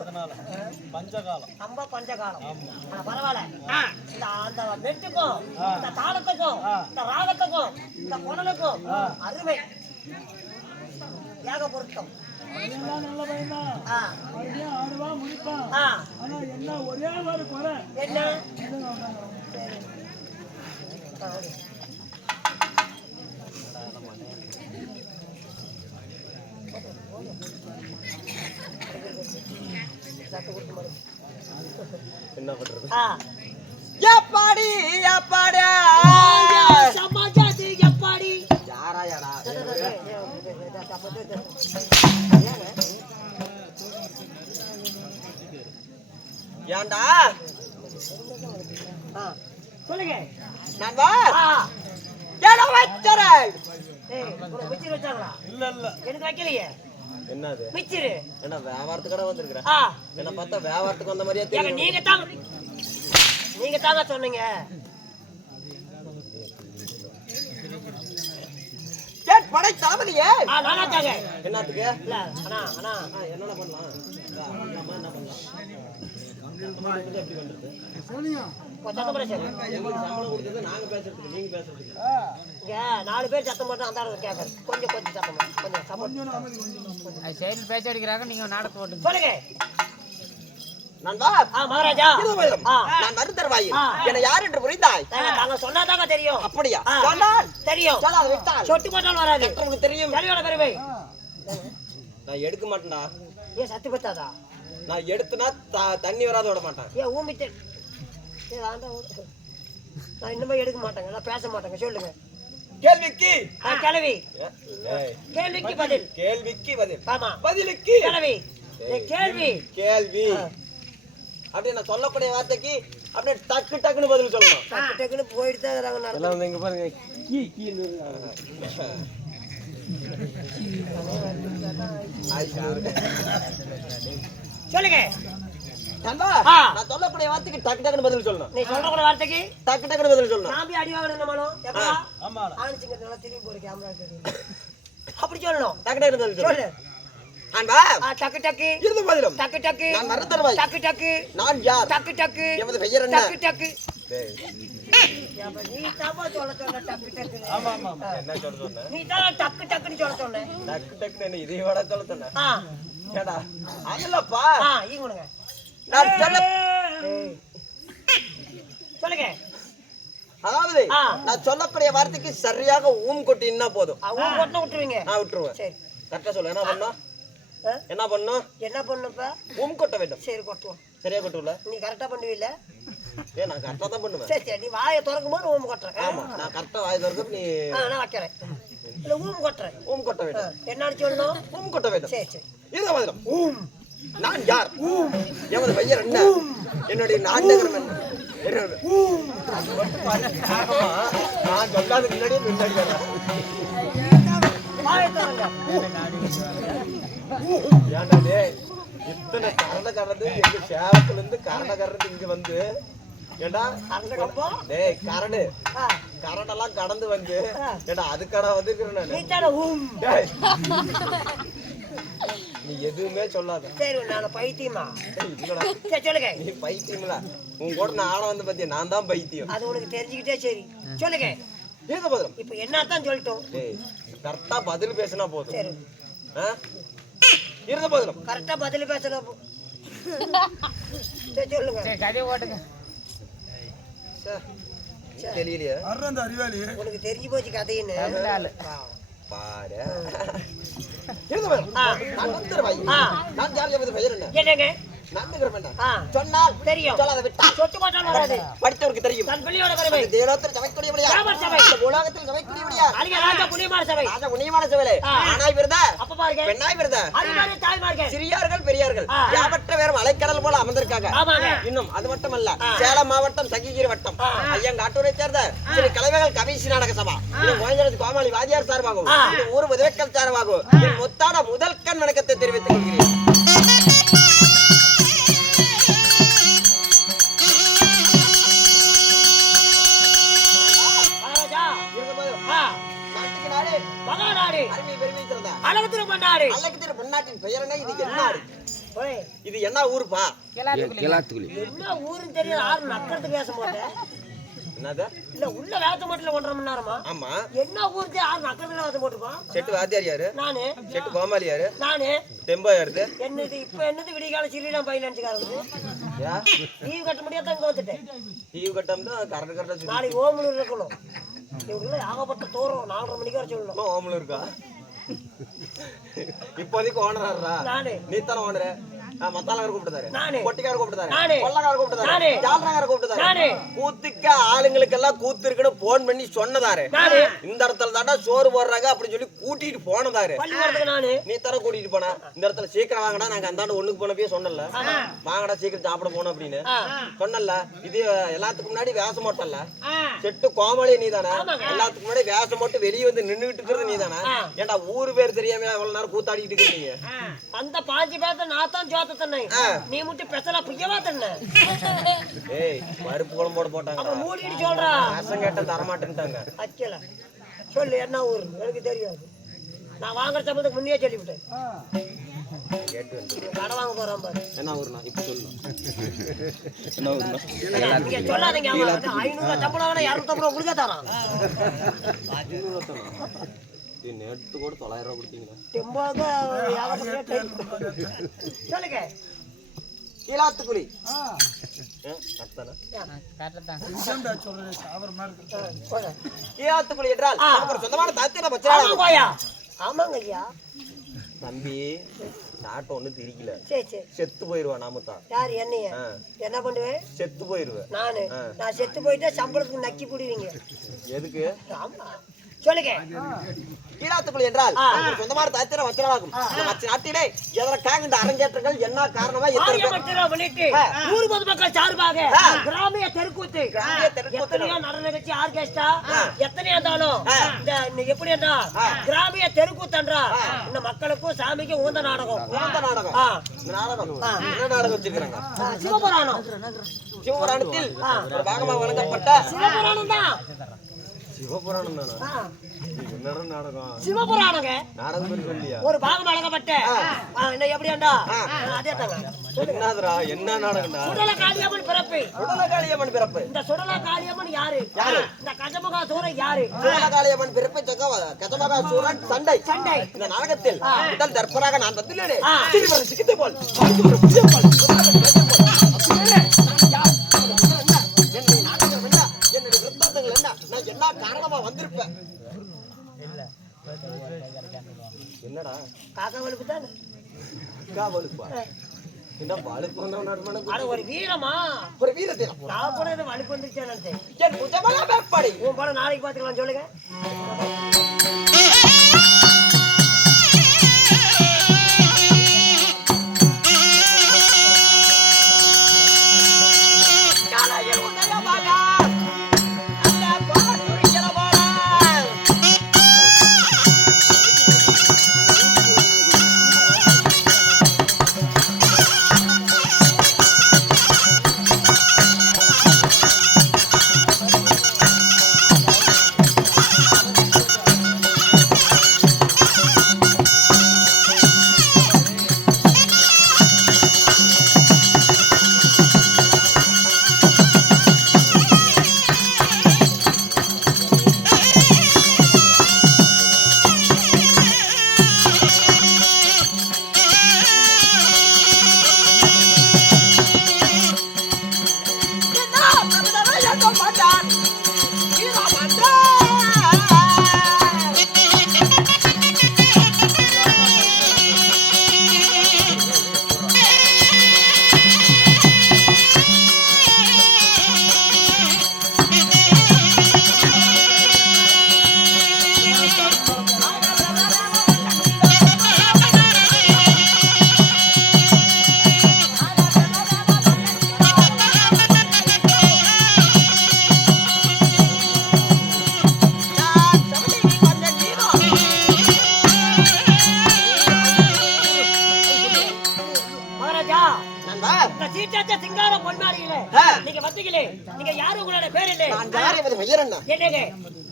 அதனால. பஞ்சகாலம். ரொம்ப பஞ்சகாலம். பரவாயில்ல. இந்த அந்த மெட்டுக்கும் இந்த தாளத்துக்கும் இந்த ராகத்துக்கும் இந்த குடலுக்கும் அருமை. ஏக பொருத்தம். நல்ல ஆ, மறுபடியும் ஆடுவா முடிப்பான் ஆனா என்ன ஒரே ஒரு குறை. என்ன இது வேண்டாம். சரி. ஆ, ஓகே. சட்டை கொடுத்து மறு. என்ன பண்றது. எப்பாடி எப்பாடி சமாஜாதி எப்பாடி யாராயாடா ஏன்டா ஆ, சொல்லுங்க ஆ, ஏடா வச்சறேன் ஏய், உனக்கு இல்ல இல்ல. எனக்கு வைக்கலையே? என்னது மிச்சரு என்ன வியாபாரத்துக்கு கடை வந்திருக்கிற என்ன பார்த்தா வியாபாரத்துக்கு வந்த மாதிரியே தெரியும் நீங்க தாங்க நீங்க தாங்க சொன்னீங்க படை தளபதியே ஆ நானா தாங்க என்னத்துக்கு இல்ல அண்ணா அண்ணா என்னென்ன பண்ணலாம் என்ன பண்ணலாம் சம்பளம் சத்தம் போட சரி எங்களுக்கு சம்பளம் கொடுத்தது நாங்க பேசுறதுக்கு நீங்க பேசுறதுக்கு இங்க நாலு பேர் சத்தம் போட்டு அந்த கேட்கறது. கொஞ்சம் கொஞ்சம் சத்தம் போடு. கொஞ்சம் சத்தம் அது சைடில் பேச்ச அடிக்கிறாங்க நீங்க நாடகத்தை ஓட்டுங்க சொல்லுங்க. தெரியும். அப்படியா? தெரியும். சொட்டு போட்டாலும் வராது. தெரியும். நான் எடுக்க மாட்டேன்டா. ஏன் சத்து பத்தாதா? நான் எடுத்தனா த- தண்ணி வராத விட மாட்டேன். ஏன் ஆண்டா நான் இன்னுமே எடுக்க மாட்டேங்க நான் பேச மாட்டேங்க சொல்லுங்க. கேள்விக்கு. ஆ, கிளவி. கேள்விக்கு பதில் கேள்விக்கு பதில். ஆமா. பதிலுக்கு. கிளவி. ஏ, கேள்வி. கேள்வி. அப்படியே நான் சொல்லக்கூடிய வார்த்தைக்கு அப்படியே டக்கு டக்குன்னு பதில் சொல்லணும். டக்கு டக்குன்னு போயிட்டு தான் இருக்கிறாங்க. எல்லாம் வந்து இங்க பாருங்க கீ கீன்னு. சொல்லுங்க. நண்பா. நான் சொல்லக்கூடிய வார்த்தைக்கு டக்கு டக்குன்னு பதில் சொல்லணும். நீ வார்த்தைக்கு டக்கு டக்குன்னு பதில் சொல்லணும். நான் போய் அடி ஆமா நல்லா திரும்பி கேமரா அப்படி சொல்லணும். டக்கு டக்குன்னு பதில் சொல்லு. நண்பா ஆ, டக்கு டக்கு. இருந்து பதிலும். டக்கு டக்கு. நான் டக்கு டக்கு. நான் யார்? டக்கு டக்கு. எமது பெயர் என்ன? டக்கு டக்கு. நீ தாப்பா சொல்ல சொன்ன டக்கு டக்கு ஆமா ஆமா என்ன சொல்ல சொன்ன? நீ தான் டக்கு டக்குன்னு சொல்ல சொன்ன. டக்கு டக்குன்னு என்ன இதையோட சொல்ல சொன்ன? நான் சொல்ல ஏய். சொல்லுங்க. அதாவது. நான் சொல்லக்கூடிய வார்த்தைக்கு சரியாக ஊம் கொட்டினா போதும். அவங்க கொட்டின விட்டுருவீங்க. நான் விட்டுருவேன். சரி. கரெக்டா சொல்லு. என்ன பண்ணும் ஆ? என்ன பண்ணும் என்ன பண்ணுப்ப ஊம் கொட்ட வேண்டும். சரி கொட்டுவோம். சரியா கொட்டுல நீ கரெக்டா பண்ணுவீல்ல? ஏ நான் கரெக்டா தான் பண்ணுவேன். சரி சரி. நீ வாயை திறக்கும் போது ஊம் கொட்டுறேன் ஆமா நான் கரெக்டா வாய் திறந்து நீ நான் வைக்கிறேன். இல்ல ஊம் கொட்டுறேன். ஊம் கொட்ட வேண்டும். என்னன்னு சொல்லணும்? ஊம் கொட்ட வேண்டும். சரி சரி. மாதிரம். ஊம் நான் யார்? எமது பெயர் என்ன? என்னுடைய என்ன ஆமா, நான் சொல்லாத முன்னாடியே முன்னாடி வரேன். வாயை திறங்க ஏன்டா டேய், இத்தனை கரண்ட கடந்து எங்க சேலத்துல இருந்து கரண்ட கடந்து இங்க வந்து. ஏண்டா? டேய் கரடு ஆ, கரண்டெல்லாம் கடந்து வந்து. ஏண்டா அதுக்கடா ஊம். டேய். நீ எதுவுமே சொல்லாத. சரி நான் பைத்தியமா? சரி சொல்லுங்க. நீ பைத்தியம்ல. உன் கூட நான் ஆட வந்து பத்தியா? நான் தான் பைத்தியம். அது உனக்கு தெரிஞ்சுக்கிட்டே சரி. சொல்லுங்க. ஏத இப்போ என்னத்தான் சொல்லிட்டோம்? டேய் கரெக்டா பதில் பேசினா போதும். சரி. ஆ? இருந்த பதிலும் கரெக்டா பதில் பேசணும் அப்போ. சரி சொல்லுங்க. சரி கதையை ஓட்டுங்க. சார் தெரியலையே? உனக்கு தெரிஞ்சு போச்சு கதைன்னு. ஆளு. பாரு. இருந்த பதிலும் ஆ. நான் யார் பெயர் என்ன? என்னங்க நம்புகிற வேண்டாம் ஆ. சொன்னால் தெரியும். சொல்லாத விட்டா சொட்டு போட்டாலும் வராது. படித்தவருக்கு தெரியும். தன் பிள்ளையோட பெருமை இந்த தேவலோகத்தில் சமைக்கூடியவடியா ராமர் சபை. இந்த உலகத்தில் சமைக்கூடியவடியா அழிக ராஜா புனியமான சபை. ராஜா உன்னியமான சபையிலே. ஆ. ஆனாய் விருத அப்ப பாருங்க. பெண்ணாய் விருத. அதிகாரி தாய்மார்கள். சிறியார்கள் பெரியார்கள். யாவற்ற அலைக்கடல் போல அமர்ந்திருக்காங்க. இன்னும் அது மட்டுமல்ல. சேலம் மாவட்டம் சகிகிரி வட்டம். ஐயங்காட்டூரை சேர்ந்த ஸ்ரீ கலைவர்கள் கவிசி நாடக சபா. இது கோமாளி வாதியார் சார்பாகவும் ஆ. இது ஊர் உதவிக்கல் சார்பாகவும் என் முத்தான முதல் கண் வணக்கத்தை தெரிவித்துக் கொள்கிறேன். இது என்ன ஊருப்பா? கிளாத்துக்குள்ளி என்ன ஊருன்னு தெரியும் யாரும் நக்கிறதுக்கு பேச மாட்டேன். என்னது? இல்ல உள்ள வேத்த மாட்டில ஒன்றரை மணி நேரமா? ஆமா. என்ன ஊருக்கு யாரும் நக்கிறதுல வேத்த போட்டுப்பான் செட்டு வாத்தியார் யாரு? நானு. செட்டு கோமாளி யாரு? நானு. டெம்போ யாருது என்னது இப்ப என்னது விடிகால சிறிலாம் பையன் நினைச்சுக்காரது யா? லீவ் கட்ட முடியாத இங்க வந்துட்டேன். டிவி கட்டம் தான் கரெக்ட் கரெக்டா நாளைக்கு ஓமலூர் இருக்கணும். இவங்களும் ஏகப்பட்ட தூரம் நாலரை மணிக்கு வர சொல்லணும். சும்மா ஓமல இருக்கா இப்போதைக்கு ஓனரா நீ தானே ஓனரு மத்தாளக்கார கூப்பிட்டுதாரு. நானு. கொள்ளக்கார கூப்பிட்டுதாரு. நானு. கூத்துக்க ஆளுங்களுக்கெல்லாம் கூத்து இருக்குன்னு போன் பண்ணி சொன்னதாரு. இந்த இடத்துல தாண்டா சோறு போடுறாங்க அப்படின்னு சொல்லி கூட்டிட்டு போனதாரு. நானு. நீ தர கூட்டிட்டு போன. இந்த இடத்துல சீக்கிரம் வாங்கடா நாங்க அந்தாண்டு ஒண்ணுக்கு போனப்பயே சொன்னல வாங்கடா சீக்கிரம் சாப்பிட போனோம் அப்படின்னு. சொன்னல இது எல்லாத்துக்கும் முன்னாடி வேஷம் போட்டல செட்டு கோமாளி நீ தானே எல்லாத்துக்கும் முன்னாடி வேஷம் போட்டு வெளியே வந்து நின்னுகிட்டு இருக்கிறது நீ தானே ஏன்டா ஊரு பேர் தெரியாம அவ்வளவு நேரம் கூத்தாடிட்டு இருக்கீங்க அந்த பாஞ்சு பேர்த்த நான் தான் ஜோத்த தண்ணை ஆ. நீ மட்டும் பெசலா பிரியவா தண்ண. ஏய் பருப்பு குழம்பு போட போட்டாங்க. அப்ப மூடிட்டு சொல்றா. ரசம் கேட்ட அக்கல. சொல்லு என்ன ஊர்? எனக்கு தெரியாது. நான் வாங்குற சம்பளத்துக்கு முன்னே சொல்லிவிட்டேன். கடை வாங்க போறேன் பாரு. என்ன ஊருண்ணா? இப்ப சொல்லணும் நீங்க சொல்லாதீங்க அவன் ஐநூறு சம்பளம் வேணா இரநூத்தி ஐம்பது ரூபா கொடுக்க தரான். நேற்று கூட தொள்ளாயிரம் ரூபாய் கொடுத்தீங்களா. சொல்லுங்க கீழாத்துக்குழி. தான். கீழாத்துக்குழி என்றால் சொந்தமான பச்சை ஆமாங்க ஐயா. தம்பி நாட்டை ஒண்ணு திரிக்கல. சரி சரி. செத்து போயிருவா நாமத்தா. யார் என்னைய. என்ன பண்ணுவேன் செத்து போயிருவேன் நானு. நான் செத்து போயிட்டா சம்பளத்துக்கு நக்கி போடுவீங்க. எதுக்கு? ஆமா. சொல்லுங்க. என்றால் சொந்தமான மற்ற நாட்டிலே எதற்காக இந்த அரங்கேற்றங்கள் என்ன காரணமா ஊர் பொதுமக்கள் சார்பாக கிராமிய தெருக்கூத்து. தெருக்கூத்து. எத்தனையோ நடன நிகழ்ச்சி ஆர்கெஸ்ட்ரா எத்தனையோ இருந்தாலும் எப்படி என்றா கிராமிய தெருக்கூத்தன்றா இந்த மக்களுக்கும் சாமிக்கும் ஊந்த நாடகம். உகந்த நாடகம். நாடகம். என்ன நாடகம் வச்சிருக்காங்க சிவபுராணம். சிவபுராணத்தில் ஒரு பாகமா வழங்கப்பட்ட சிவபுராணம் தான். சிவபுராணம் தானா என்னடா நாடகம்? சிவபுராணங்க? நாடகம் பேர் சொல்லியா ஒரு பாகம் வழங்கப்பட்ட ஆ, என்ன எப்படி என்றா அதே தாங்க என்னதுடா? என்ன நாடகம்டா? சுடல காளியம்மன் பிறப்பு. சுடலகாளியம்மன் பிறப்பு. இந்த சுடல காளியம்மன் யாரு? இந்த கஜமுகா சூரன் யாரு? சுடலகாளியம்மன் பிறப்பு ஜெகவ கஜமகா சூரன் சண்டை. சண்டை. இந்த நாடகத்தில் முதல் தற்பராக நான் வந்துள்ளேனே ஆ. திருவரு சிக்கித்தை போல். மறுத்து ஒரு புதிய போல் என்னடா? காக்கா வலுப்பு தானே அக்கா வலுப்பா என்ன வலுப்பு வந்தவன் நடுமணம் அது ஒரு வீரமா? ஒரு வீரத்தீரம் நான் கூட இது வலுப்பு வந்துருச்சேன்னு நினைச்சேன். என் உன் படம் நாளைக்கு பாத்துக்கலாம் சொல்லுங்க.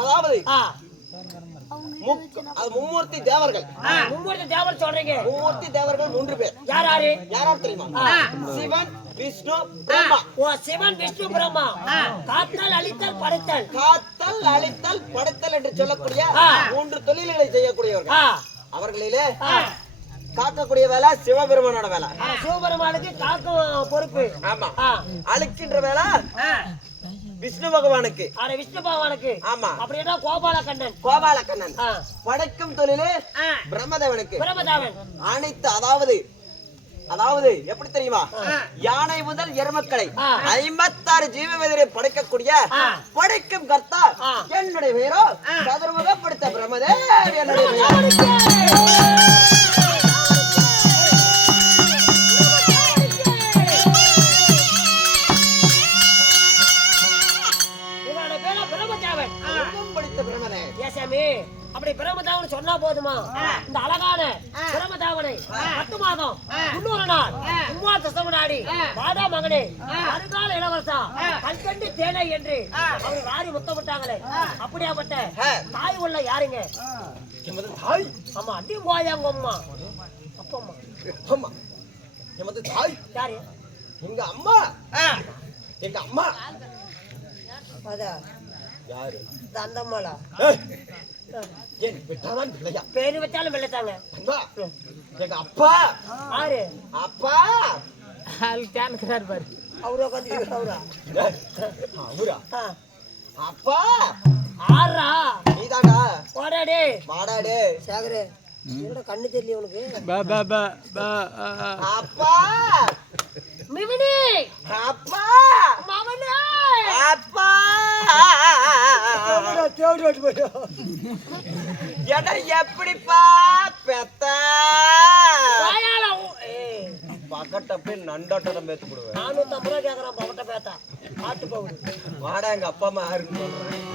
அதாவது மும்மூர்த்தி தேவர்கள். மும்மூர்த்தி தேவர் சொல்றீங்க. மும்மூர்த்தி தேவர்கள் மூன்று பேர். யார் யாரு யாரார் தெரியுமா? சிவன் விஷ்ணு பிரம்மா. ஓ சிவன் விஷ்ணு பிரம்மா. காத்தல் அழித்தல் படைத்தல். காத்தல் அழித்தல் படைத்தல் என்று சொல்லக்கூடிய. மூன்று தொழில்களை செய்யக்கூடியவர்கள். அவர்களிலே. காக்கக்கூடிய வேலை சிவபெருமானோட வேலை. சிவபெருமானுக்கு காக்கும் பொறுப்பு. ஆமா. அழிக்கின்ற வேலை. விஷ்ணு பகவானுக்கு. ஆனா விஷ்ணு பகவானுக்கு. ஆமா. அப்படின்னா கோபால கண்ணன் கோபாலக்கண்ணன் ஆ, படைக்கும் தொழிலே. பிரம்மதேவனுக்கு. பிரமதாவன் அனைத்து அதாவது அதாவது எப்படி தெரியுமா? யானை முதல் எருமக்களை. ஐம்பத்தாறு ஜீவவேதரை படைக்கக்கூடிய. படைக்கும் கர்த்தா. என்னுடைய பேரோ சதுர்முகப்படுத்த பிரம்மதேவ் என்னுடைய போதுமா இந்த அழகான பிரமதாவனை பத்து மாதம் முன்னூறு நாள் உமா தசமனாடி மாதா மகனே வருகால இளவரசா கல்கண்டு தேனை என்று அவர் வாரி முத்தமிட்டாங்களே. அப்படியாப்பட்ட தாய் உள்ள யாருங்க? எமது தாய். ஆமா அடி போயாங்க அம்மா. அப்பம்மா அம்மா. எமது தாய். யாரு? எங்க அம்மா. எங்க அம்மா. அதா யாரு? விட்டாதான் இல்லையா பேரு வச்சாலும் வெள்ளத்தாங்க. அன்பா எங்க அப்பா? ஆறு அப்பா? அவரோ உட்காந்து அவரா? அவரா? ஆ. அப்பா? ஆறா நீதாடா ஓடாடே வாடாடே. சேகரே என்னோட கண்ணு தெரியல உனக்கு? அப்பா? அப்பா? மவனே. அப்பா! எடா எப்படிப்பா பெத்த? பக்கட்ட போய் நண்டாட்டம் பேத்து போடுவேன். நானூத்தம்பது ரூபா கேக்குறான் பவட்ட பேத்தா. ஆட்டு பவுடு வாடா எங்க அப்பா அம்மா யாருன்னு சொல்றேன்.